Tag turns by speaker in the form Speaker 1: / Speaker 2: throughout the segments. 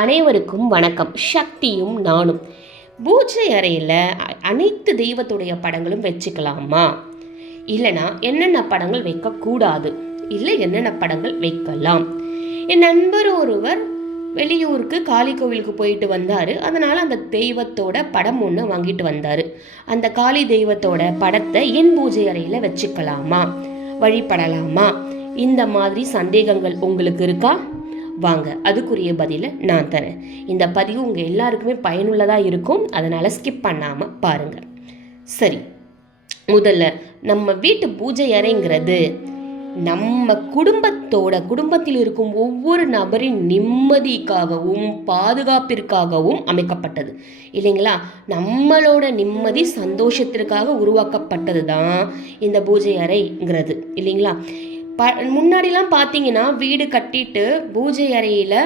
Speaker 1: அனைவருக்கும் வணக்கம். சக்தியும் நானும். பூஜை அறையில் அனைத்து தெய்வத்துடைய படங்களும் வச்சுக்கலாமா? இல்லைனா என்னென்ன படங்கள் வைக்கக்கூடாது? இல்லை என்னென்ன படங்கள் வைக்கலாம்? என் நண்பர் ஒருவர் வெளியூருக்கு காளி கோவிலுக்கு போயிட்டு வந்தார். அதனால் அந்த தெய்வத்தோட படம் ஒன்று வாங்கிட்டு வந்தார். அந்த காளி தெய்வத்தோட படத்தை என் பூஜை அறையில் வச்சுக்கலாமா? வழிபடலாமா? இந்த மாதிரி சந்தேகங்கள் உங்களுக்கு இருக்கா? வாங்க அதுக்குரிய பதிலை நான் தரேன். இந்த பதிவு உங்கள் எல்லாருக்குமே பயனுள்ளதாக இருக்கும் அதனால் ஸ்கிப் பண்ணாமல் பாருங்கள் சரி முதல்ல நம்ம வீட்டு பூஜை அறைங்கிறது நம்ம குடும்பத்தோட குடும்பத்தில் இருக்கும் ஒவ்வொரு நபரின் நிம்மதிக்காகவும் பாதுகாப்பிற்காகவும் அமைக்கப்பட்டது. இல்லைங்களா? நம்மளோட நிம்மதி சந்தோஷத்திற்காக உருவாக்கப்பட்டது தான் இந்த பூஜை அறைங்கிறது. இல்லைங்களா? ப முன்னாடிலாம் பார்த்தீங்கன்னா வீடு கட்டிட்டு பூஜை அறையில்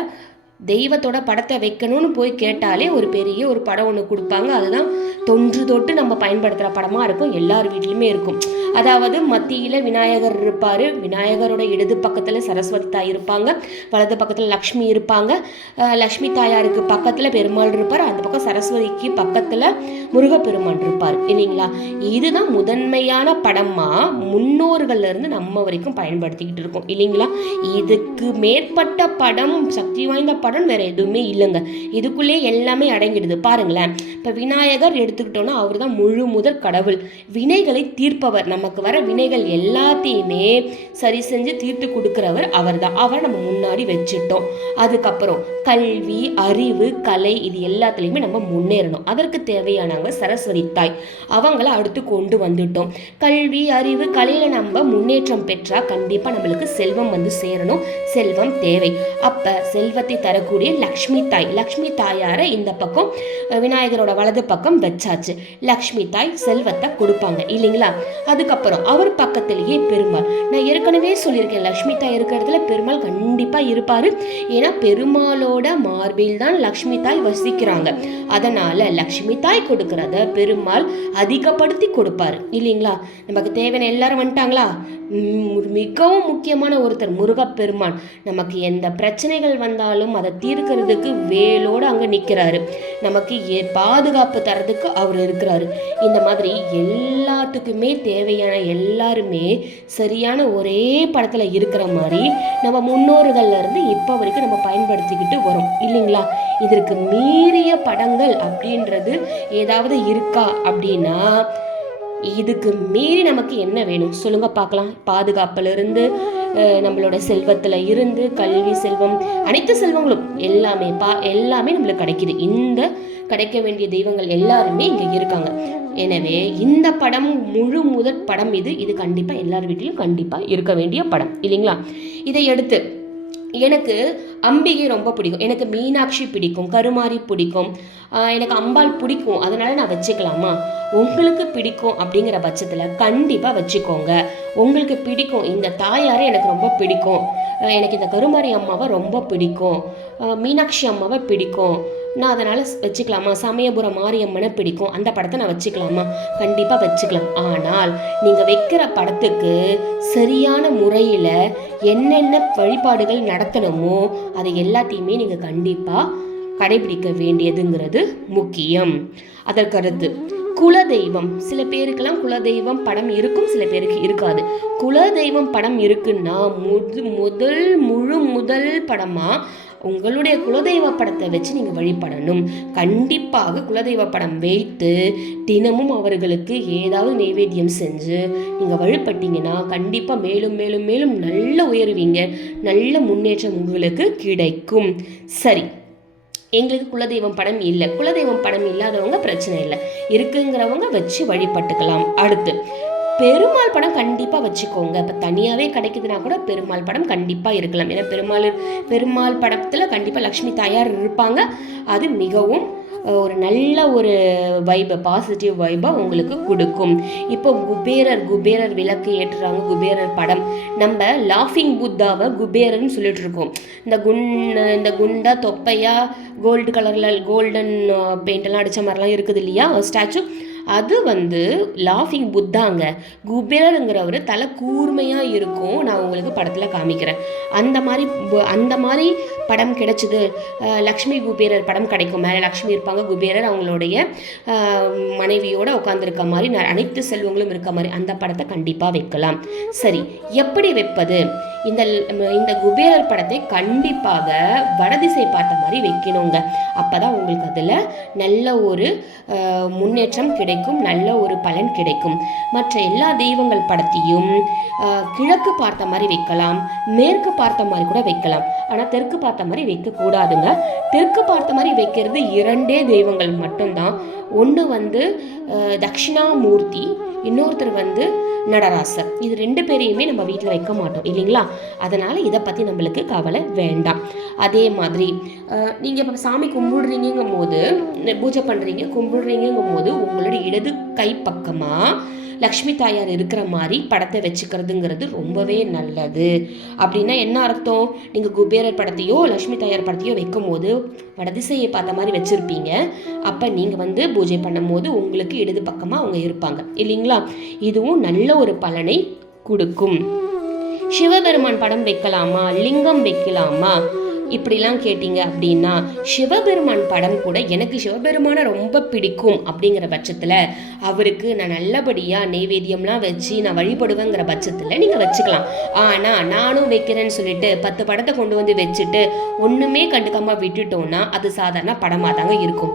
Speaker 1: தெய்வத்தோட படத்தை வைக்கணும்னு போய் கேட்டாலே ஒரு பெரிய ஒரு படம் ஒன்று கொடுப்பாங்க. அதுதான் தொன்று தொட்டு நம்ம பயன்படுத்துகிற படமாக இருக்கும். எல்லார் வீட்லேயுமே இருக்கும். அதாவது மத்தியில் விநாயகர் இருப்பார். விநாயகரோட இடது பக்கத்தில் சரஸ்வதி தாய் இருப்பாங்க. வலது பக்கத்தில் லக்ஷ்மி இருப்பாங்க. லக்ஷ்மி தாயாருக்கு பக்கத்தில் பெருமாள் இருப்பார். அந்த பக்கம் சரஸ்வதிக்கு பக்கத்தில் முருகப்பெருமான் இருப்பார். இல்லைங்களா? இதுதான் முதன்மையான படமாக முன்னோர்கள்லேருந்து நம்ம வரைக்கும் பயன்படுத்திக்கிட்டு இருக்கோம். இல்லைங்களா? இதுக்கு மேற்பட்ட படம் சக்தி வாய்ந்த படம் வேற எதுவுமே இல்லைங்க. இதுக்குள்ளேயே எல்லாமே அடங்கிடுது. பாருங்களேன். இப்போ விநாயகர் எடுத்துக்கிட்டோன்னா அவர் தான் முழு முதற் கடவுள். வினைகளை தீர்ப்பவர். நமக்கு வர வினைகள் எல்லாத்தையுமே சரி செஞ்சு தீர்த்து கொடுக்குறவர் அவர் தான் அவரை நம்ம முன்னாடி வச்சுட்டோம். அதுக்கப்புறம் கல்வி அறிவு கலை இது எல்லாத்துலேயுமே நம்ம முன்னேறணும். அதற்கு தேவையானவங்க சரஸ்வதி தாய். அவங்கள அடுத்து கொண்டு வந்துட்டோம். கல்வி அறிவு கலையில் நம்ம முன்னேற்றம் பெற்றால் கண்டிப்பாக நம்மளுக்கு செல்வம் வந்து சேரணும். செல்வம் தேவை. அப்போ செல்வத்தை வரக்கூடிய லக்ஷ்மி தாய். லக்ஷ்மி தாயாரை இந்த பக்கம் விநாயகரோட வலது பக்கம் வச்சாச்சு. லக்ஷ்மி தாய் செல்வத்தை கொடுப்பாங்க இல்லைங்களா? அதுக்கப்புறம் அவர் பக்கத்திலேயே பெருமாள். நான் ஏற்கனவே சொல்லியிருக்கேன் லக்ஷ்மி தாய் இருக்கிற இடத்துல பெருமாள் கண்டிப்பாக இருப்பார். ஏன்னா பெருமாளோட மார்பில் தான் லக்ஷ்மி தாய் வசிக்கிறாங்க. அதனால லக்ஷ்மி தாய் கொடுக்கறத பெருமாள் அதிகப்படுத்தி கொடுப்பாரு இல்லைங்களா? நமக்கு தேவையான எல்லாரும் வந்துட்டாங்களா? மிகவும் முக்கியமான ஒருத்தர் முருகப்பெருமான் நமக்கு எந்த பிரச்சனைகள் வந்தாலும் அதை தீர்க்கறதுக்கு வேலோடு அங்கே நிற்கிறாரு நமக்கு ஏ பாதுகாப்பு தரதுக்கு அவர் இருக்கிறாரு. இந்த மாதிரி எல்லாத்துக்குமே தேவையான எல்லாருமே சரியான ஒரே படத்தில் இருக்கிற மாதிரி நம்ம முன்னோர்கள்லேருந்து இப்போ வரைக்கும் நம்ம பயன்படுத்திக்கிட்டு வரோம். இல்லைங்களா? இதற்கு மீறிய படங்கள் அப்படின்றது ஏதாவது இருக்கா அப்படின்னா இதுக்கு மீறி நமக்கு என்ன வேணும்? சொல்லுங்க பார்க்கலாம். பாதுகாப்புலேருந்து இருந்து நம்மளோட செல்வத்தில் இருந்து கல்வி செல்வம் அனைத்து செல்வங்களும் எல்லாமே பா எல்லாமே நம்மளுக்கு கிடைக்குது. இந்த கிடைக்க வேண்டிய தெய்வங்கள் எல்லாருமே இங்கே இருக்காங்க. எனவே இந்த படம் முழு முதற் படம் இது. இது கண்டிப்பாக எல்லார் வீட்டிலும் கண்டிப்பாக இருக்க வேண்டிய படம். இல்லைங்களா? இதை எடுத்து எனக்கு அம்பிகை ரொம்ப பிடிக்கும். எனக்கு மீனாட்சி பிடிக்கும் கருமாரி பிடிக்கும். எனக்கு அம்பாள் பிடிக்கும். அதனால நான் வச்சுக்கலாமா? உங்களுக்கு பிடிக்கும் அப்படிங்கிற பட்சத்தில் கண்டிப்பாக வச்சுக்கோங்க. உங்களுக்கு பிடிக்கும். இந்த தாயாரை எனக்கு ரொம்ப பிடிக்கும். எனக்கு இந்த கருமாரி அம்மாவை ரொம்ப பிடிக்கும். மீனாட்சி அம்மாவை பிடிக்கும். நான் அதனால் வச்சுக்கலாமா? சமயபுரம் மாரியம்மனை பிடிக்கும். அந்த படத்தை நான் வச்சுக்கலாமா? கண்டிப்பாக வச்சுக்கலாம். ஆனால் நீங்கள் வைக்கிற படத்துக்கு சரியான முறையில் என்னென்ன வழிபாடுகள் நடத்தணுமோ அதை எல்லாத்தையுமே நீங்கள் கண்டிப்பாக கடைபிடிக்க வேண்டியதுங்கிறது முக்கியம். அதற்கடுத்து குலதெய்வம். சில பேருக்கெல்லாம் குலதெய்வம் படம் இருக்கும் சில பேருக்கு இருக்காது. குலதெய்வம் படம் இருக்குன்னா முது முதல் முழு முதல் படமாக உங்களுடைய குலதெய்வ படத்தை வச்சு நீங்கள் வழிபடணும். கண்டிப்பாக குலதெய்வ படம் வைத்து தினமும் அவர்களுக்கு ஏதாவது நைவேத்தியம் செஞ்சு நீங்கள் வழிபட்டீங்கன்னா கண்டிப்பாக மேலும் மேலும் மேலும் நல்ல உயருவீங்க. நல்ல முன்னேற்றம் உங்களுக்கு கிடைக்கும். சரி. எங்களுக்கு குலதெய்வம் படம் இல்லை. குலதெய்வம் படம் இல்லாதவங்க பிரச்சனை இல்லை. இருக்குங்கிறவங்க வச்சு வழிபட்டுக்கலாம். அடுத்து. பெருமாள் படம் கண்டிப்பாக வச்சுக்கோங்க. இப்போ தனியாகவே கிடைக்குதுன்னா கூட பெருமாள் படம் கண்டிப்பாக இருக்கலாம். ஏன்னா பெருமாள் பெருமாள் படத்தில் கண்டிப்பாக லக்ஷ்மி தாயார் இருப்பாங்க. அது மிகவும் ஒரு நல்ல ஒரு வைபை பாசிட்டிவ் வைபை உங்களுக்கு கொடுக்கும். இப்போ குபேரர் குபேரர் விளக்கு ஏற்றுறாங்க. குபேரர் படம். நம்ம லாஃபிங் புத்தாவை குபேரர்னு சொல்லிட்டு இருக்கோம். இந்த குண் இந்த குண்டா தொப்பையா கோல்டு கலரில் கோல்டன் பெயிண்டெல்லாம் அடித்த மாதிரிலாம் இருக்குது இல்லையா? ஸ்டாச்சு அது வந்து லாஃபிங் புத்தாங்க. குபேரருங்கிறவர் தலை கூர்மையாக இருக்கும். நான் உங்களுக்கு படத்தில் காமிக்கிறேன். அந்த மாதிரி பு- அந்த மாதிரி படம் கிடைச்சிது. லக்ஷ்மி குபேரர் படம் கிடைக்கும். மேலே லக்ஷ்மி இருப்பாங்க. குபேரர் அவங்களுடைய மனைவியோடு மனைவியோட உட்காந்துருக்க மாதிரி ந- அனைத்து செல்வங்களும் இருக்க மாதிரி அந்த படத்தை கண்டிப்பாக வைக்கலாம். சரி எப்படி வைப்பது? இந்த இந்த குபேரர் படத்தை கண்டிப்பாக வடதிசை பார்த்த மாதிரி வைக்கணுங்க. அப்போ தான் உங்களுக்கு அதில் நல்ல ஒரு முன்னேற்றம் கிடைக்கும் நல்ல ஒரு பலன் கிடைக்கும். மற்ற எல்லா தெய்வங்கள் படத்தையும் கிழக்கு பார்த்த மாதிரி வைக்கலாம் மேற்கு பார்த்த மாதிரி கூட வைக்கலாம். ஆனால் தெற்கு பார்த்த மாதிரி வைக்கக்கூடாதுங்க. தெற்கு பார்த்த மாதிரி வைக்கிறது இரண்டே தெய்வங்கள் மட்டும்தான். ஒன்று வந்து தட்சிணாமூர்த்தி இன்னொருத்தர் வந்து நடராசர். இது ரெண்டு பேரையுமே நம்ம வீட்டில் வைக்க மாட்டோம் இல்லைங்களா? அதனால் இதை பற்றி நம்மளுக்கு கவலை வேண்டாம். அதே மாதிரி நீங்கள் இப்போ சாமி கும்பிடுறீங்கும் போது பூஜை பண்ணுறீங்க கும்பிடுறீங்கும் போது உங்களுடைய இடது கை பக்கமாக லக்ஷ்மி தாயார் இருக்கிற மாதிரி படத்தை வச்சுக்கிறதுங்கிறது ரொம்பவே நல்லது. அப்படின்னா என்ன அர்த்தம்? நீங்கள் குபேரர் படத்தையோ லக்ஷ்மி தாயார் படத்தையோ வைக்கும் போது வடதிசையை பார்த்த மாதிரி வச்சுருப்பீங்க. அப்போ நீங்கள் வந்து பூஜை பண்ணும்போது உங்களுக்கு இடது பக்கமாக அவங்க இருப்பாங்க. இல்லைங்களா? இதுவும் நல்ல ஒரு பலனை கொடுக்கும். சிவபெருமான் படம் வைக்கலாமா? லிங்கம் வைக்கலாமா? இப்படிலாம் கேட்டிங்க அப்படின்னா சிவபெருமான் படம் கூட எனக்கு சிவபெருமானை ரொம்ப பிடிக்கும் அப்படிங்கிற பட்சத்தில் அவருக்கு நான் நல்லபடியாக நெய்வேத்தியம்லாம் வச்சு நான் வழிபடுவேங்கிற பட்சத்தில் நீங்கள் வச்சுக்கலாம். ஆனால் நானும் வைக்கிறேன்னு சொல்லிட்டு பத்து படத்தை கொண்டு வந்து வச்சுட்டு ஒன்றுமே கண்டுக்காமல் விட்டுட்டோம்னா அது சாதாரண படமாக தாங்க இருக்கும்.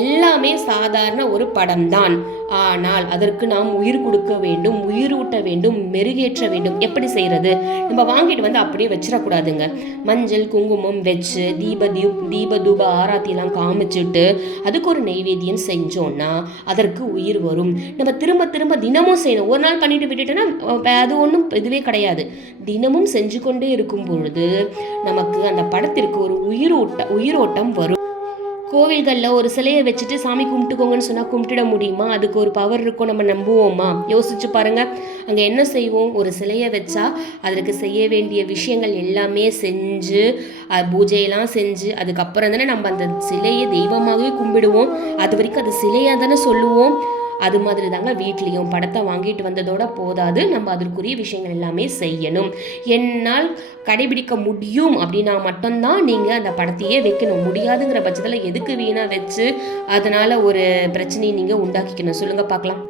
Speaker 1: எல்லாமே சாதாரண ஒரு படம் தான் ஆனால் அதற்கு நாம் உயிர் கொடுக்க வேண்டும் உயிரூட்ட வேண்டும் மெருகேற்ற வேண்டும். எப்படி செய்கிறது நம்ம வாங்கிட்டு வந்து அப்படியே வச்சிடக்கூடாதுங்க. மஞ்சள் குங்குமம் வச்சு தீப தீப் தீப தூப ஆராத்திலாம் காமிச்சிட்டு அதுக்கு ஒரு நெய்வேத்தியம் செஞ்சோம்னா அதற்கு உயிர் வரும். நம்ம திரும்ப திரும்ப தினமும் செய்யணும். ஒரு நாள் பண்ணிட்டு விட்டுட்டோன்னா அது ஒன்றும் இதுவே கிடையாது. தினமும் செஞ்சு கொண்டே இருக்கும் பொழுது நமக்கு அந்த படத்திற்கு ஒரு உயிரோட்ட உயிரோட்டம் வரும். கோவில்களில் ஒரு சிலையை வச்சுட்டு சாமி கும்பிட்டுக்கோங்கன்னு சொன்னால் கும்பிட்டுட முடியுமா? அதுக்கு ஒரு பவர் இருக்கும் நம்ம நம்புவோமா? யோசிச்சு பாருங்கள் அங்கே என்ன செய்வோம்? ஒரு சிலையை வச்சா அதற்கு செய்ய வேண்டிய விஷயங்கள் எல்லாமே செஞ்சு பூஜையெல்லாம் செஞ்சு அதுக்கப்புறம் தானே நம்ம அந்த சிலையை தெய்வமாகவே கும்பிடுவோம். அது வரைக்கும் அது சிலையாக தானே சொல்லுவோம். அது மாதிரி தாங்க வீட்லேயும் படத்தை வாங்கிட்டு வந்ததோட போதாது. நம்ம அதற்குரிய விஷயங்கள் எல்லாமே செய்யணும். என்னால் கடைபிடிக்க முடியும் அப்படின்னா மட்டும்தான் நீங்கள் அந்த படத்தையே வைக்கணும். முடியாதுங்கிற பட்சத்தில் எதுக்கு வீணாக வச்சு அதனால் ஒரு பிரச்சனையை நீங்கள் உண்டாக்கிக்கணும்? சொல்லுங்கள் பார்க்கலாம்.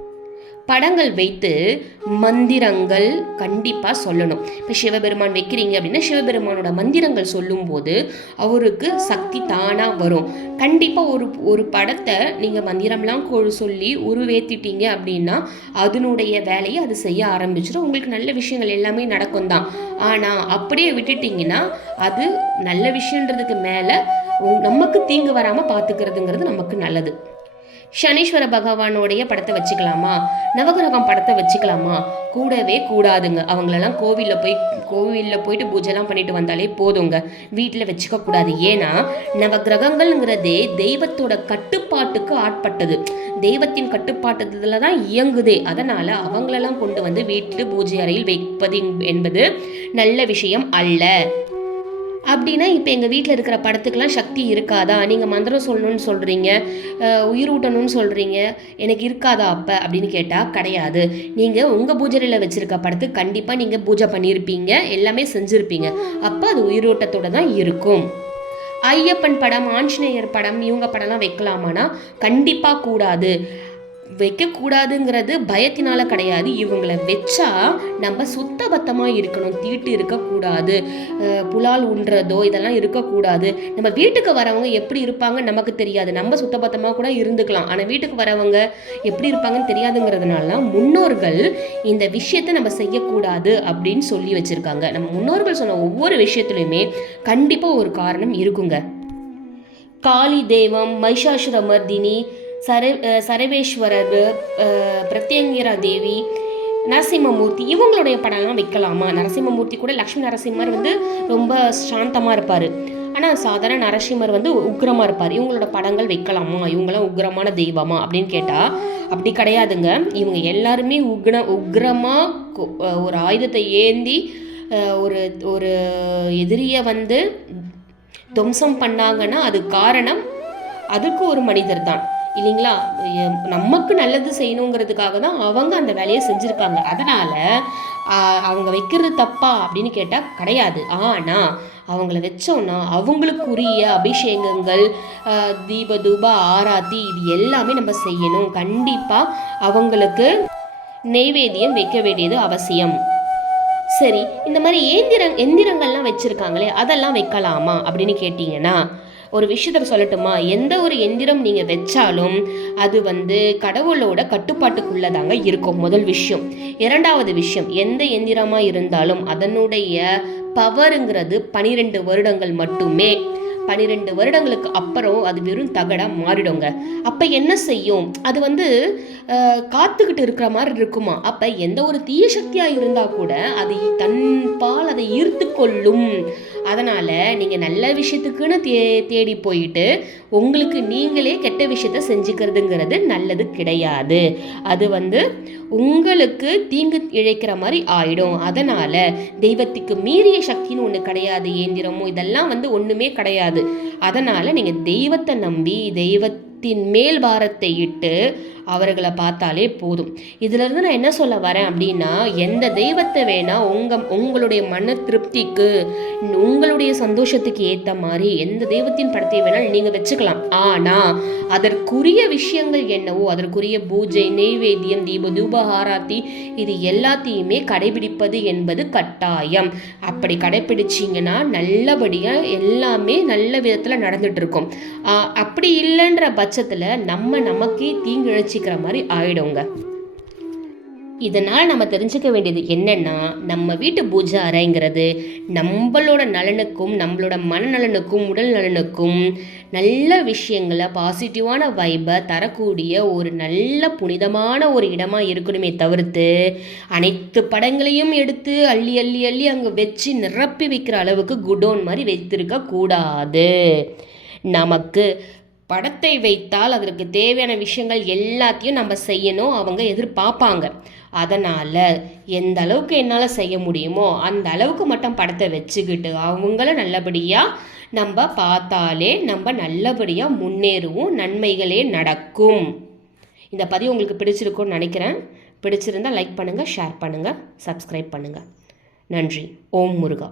Speaker 1: படங்கள் வைத்து மந்திரங்கள் கண்டிப்பாக சொல்லணும். இப்போ சிவபெருமான் வைக்கிறீங்க அப்படின்னா சிவபெருமானோட மந்திரங்கள் சொல்லும்போது அவருக்கு சக்தி தானாக வரும். கண்டிப்பாக ஒரு ஒரு படத்தை நீங்கள் மந்திரம்லாம் கொ சொல்லி உருவேத்திட்டீங்க அப்படின்னா அதனுடைய வேலையை அது செய்ய ஆரம்பிச்சிடும். உங்களுக்கு நல்ல விஷயங்கள் எல்லாமே நடக்கும் தான். ஆனால் அப்படியே விட்டுட்டிங்கன்னா அது நல்ல விஷயன்றதுக்கு மேலே நமக்கு தீங்கு வராமல் பார்த்துக்கிறதுங்கிறது நமக்கு நல்லது. சனீஸ்வர பகவானுடைய படத்தை வச்சுக்கலாமா? நவகிரகம் படத்தை வச்சுக்கலாமா? கூடவே கூடாதுங்க. அவங்களெல்லாம் கோவிலில் போய் கோவிலில் போயிட்டு பூஜைலாம் பண்ணிட்டு வந்தாலே போதுங்க. வீட்டில் வச்சுக்க கூடாது. ஏன்னா நவகிரகங்கள்ங்கிறதே தெய்வத்தோட கட்டுப்பாட்டுக்கு ஆட்பட்டது. தெய்வத்தின் கட்டுப்பாட்டுல தான் இயங்குதே. அதனால் அவங்களெல்லாம் கொண்டு வந்து வீட்டில் பூஜை அறையில் வைப்பது என்பது நல்ல விஷயம் அல்ல. அப்படின்னா இப்போ எங்கள் வீட்டில் இருக்கிற படத்துக்கெலாம் சக்தி இருக்காதா? நீங்கள் மந்திரம் சொல்லணும்னு சொல்கிறீங்க உயிரூட்டணும்னு சொல்கிறீங்க எனக்கு இருக்காதா அப்போ? அப்படின்னு கேட்டால் கிடையாது. நீங்கள் உங்கள் பூஜையில் வச்சுருக்க படத்துக்கு கண்டிப்பாக நீங்கள் பூஜை பண்ணியிருப்பீங்க எல்லாமே செஞ்சுருப்பீங்க. அப்போ அது உயிரோட்டத்தோடு தான் இருக்கும். ஐயப்பன் படம் ஆஞ்சநேயர் படம் இவங்க படம்லாம் வைக்கலாமானா கண்டிப்பாக கூடாது. வைக்கக்கூடாதுங்கிறது பயத்தினால கிடையாது. இவங்களை வச்சா நம்ம சுத்தபத்தமாக இருக்கணும். தீட்டு இருக்கக்கூடாது. புலால் உண்றதோ இதெல்லாம் இருக்கக்கூடாது. நம்ம வீட்டுக்கு வரவங்க எப்படி இருப்பாங்க நமக்கு தெரியாது. நம்ம சுத்தபத்தமாக கூட இருந்துக்கலாம். ஆனால் வீட்டுக்கு வரவங்க எப்படி இருப்பாங்கன்னு தெரியாதுங்கிறதுனால முன்னோர்கள் இந்த விஷயத்தை நம்ம செய்யக்கூடாது அப்படின்னு சொல்லி வச்சுருக்காங்க. நம்ம முன்னோர்கள் சொன்ன ஒவ்வொரு விஷயத்துலையுமே கண்டிப்பாக ஒரு காரணம் இருக்குங்க. காளி தெய்வம் மைஷாசுரமர்தினி சர சரவேஸ்வரர் பிரத்யங்கிரா தேவி நரசிம்மமூர்த்தி இவங்களுடைய படம்லாம் வைக்கலாமா? நரசிம்மமூர்த்தி கூட லக்ஷ்மி நரசிம்மர் வந்து ரொம்ப சாந்தமாக இருப்பார். ஆனால் சாதாரண நரசிம்மர் வந்து உக்ரமாக இருப்பார். இவங்களோட படங்கள் வைக்கலாமா? இவங்களாம் உக்ரமான தெய்வமா? அப்படின்னு கேட்டால் அப்படி கிடையாதுங்க. இவங்க எல்லாருமே உக்ர உக்ரமாக ஒரு ஆயுதத்தை ஏந்தி ஒரு ஒரு எதிரியை வந்து துவம்சம் பண்ணாங்கன்னா அது காரணம் அதுக்கு ஒரு மனிதர் தான். இல்லைங்களா? நமக்கு நல்லது செய்யணுங்கிறதுக்காக தான் அவங்க அந்த வேலையை செஞ்சுருக்காங்க அதனால் அவங்க வைக்கிறது தப்பா அப்படின்னு கேட்டால் கிடையாது. ஆனால் அவங்கள வச்சோன்னா அவங்களுக்குரிய அபிஷேகங்கள் தீப தூப ஆராத்தி இது எல்லாமே நம்ம செய்யணும். கண்டிப்பாக அவங்களுக்கு நெய்வேத்தியம் வைக்க வேண்டியது அவசியம். சரி இந்த மாதிரி ஏந்திர எந்திரங்கள்லாம் வச்சுருக்காங்களே அதெல்லாம் வைக்கலாமா அப்படின்னு கேட்டிங்கன்னா ஒரு விஷயத்த சொல்லட்டுமா? எந்த ஒரு எந்திரம் நீங்கள் வச்சாலும் அது வந்து கடவுளோட கட்டுப்பாட்டுக்குள்ளே தாங்க இருக்கும் முதல் விஷயம். இரண்டாவது விஷயம் எந்த எந்திரமாக இருந்தாலும் அதனுடைய பவருங்கிறது பனிரெண்டு வருடங்கள் மட்டுமே பன்னிரெண்டு வருடங்களுக்கு அப்புறம் அது வெறும் தகடாக மாறிடுங்க. அப்போ என்ன செய்யும்? அது வந்து காத்துக்கிட்டு இருக்கிற மாதிரி இருக்குமா? அப்போ எந்த ஒரு தீய சக்தியாக இருந்தால் கூட அது தன்பால் அதை ஈர்த்து கொள்ளும். அதனால் நீங்கள் நல்ல விஷயத்துக்குன்னு தே தேடி போயிட்டு உங்களுக்கு நீங்களே கெட்ட விஷயத்த செஞ்சுக்கிறதுங்கிறது நல்லது கிடையாது. அது வந்து உங்களுக்கு தீங்கு இழைக்கிற மாதிரி ஆயிடும். அதனால் தெய்வத்துக்கு மீறிய சக்தின்னு ஒன்று கிடையாது இயந்திரமோ இதெல்லாம் வந்து ஒன்றுமே கிடையாது. அதனால் நீங்கள் தெய்வத்தை நம்பி தெய்வத்தின் மேல் பாரத்தை இட்டு அவர்களை பார்த்தாலே போதும். இதிலிருந்து நான் என்ன சொல்ல வரேன் அப்படின்னா எந்த தெய்வத்தை வேணா உங்கள் உங்களுடைய மன திருப்திக்கு உங்களுடைய சந்தோஷத்துக்கு ஏற்ற மாதிரி எந்த தெய்வத்தின் படத்தை வேணாலும் நீங்கள் வச்சுக்கலாம். ஆனால் அதற்குரிய விஷயங்கள் என்னவோ அதற்குரிய பூஜை நெய்வேத்தியம் தீப தூப ஆராத்தி இது எல்லாத்தையுமே கடைபிடிப்பது என்பது கட்டாயம். அப்படி கடைபிடிச்சிங்கன்னா நல்லபடியாக எல்லாமே நல்ல விதத்தில் நடந்துட்டு இருக்கும். அப்படி இல்லைன்ற பட்சத்தில் நம்ம நமக்கே தீங்கிழச்சி இழைச்சிக்கிற மாதிரி ஆயிடுங்க. இதனால் நம்ம தெரிஞ்சுக்க வேண்டியது என்னென்னா நம்ம வீட்டு பூஜை அறைங்கிறது நம்மளோட நலனுக்கும் நம்மளோட மனநலனுக்கும் உடல் நலனுக்கும் நல்ல விஷயங்களை பாசிட்டிவான வைபை தரக்கூடிய ஒரு நல்ல புனிதமான ஒரு இடமாக இருக்கணுமே தவிர்த்து அனைத்து படங்களையும் எடுத்து அள்ளி அள்ளி அள்ளி அங்கே வச்சு நிரப்பி வைக்கிற அளவுக்கு குடோன் மாதிரி வைத்திருக்க கூடாது நமக்கு படத்தை வைத்தால் அதற்கு தேவையான விஷயங்கள் எல்லாத்தையும் நம்ம செய்யணும் அவங்க எதிர்பார்ப்பாங்க. அதனால் எந்த அளவுக்கு என்னால் செய்ய முடியுமோ அந்த அளவுக்கு மட்டும் படத்தை வச்சுக்கிட்டு அவங்கள நல்லபடியாக நம்ம பார்த்தாலே நம்ம நல்லபடியாக முன்னேறுவோம் நன்மைகளே நடக்கும். இந்த பதிவு உங்களுக்கு பிடிச்சிருக்கும்னு நினைக்கிறேன். பிடிச்சிருந்தா லைக் பண்ணுங்கள் ஷேர் பண்ணுங்கள் சப்ஸ்கிரைப் பண்ணுங்கள் நன்றி. ஓம் முருகா.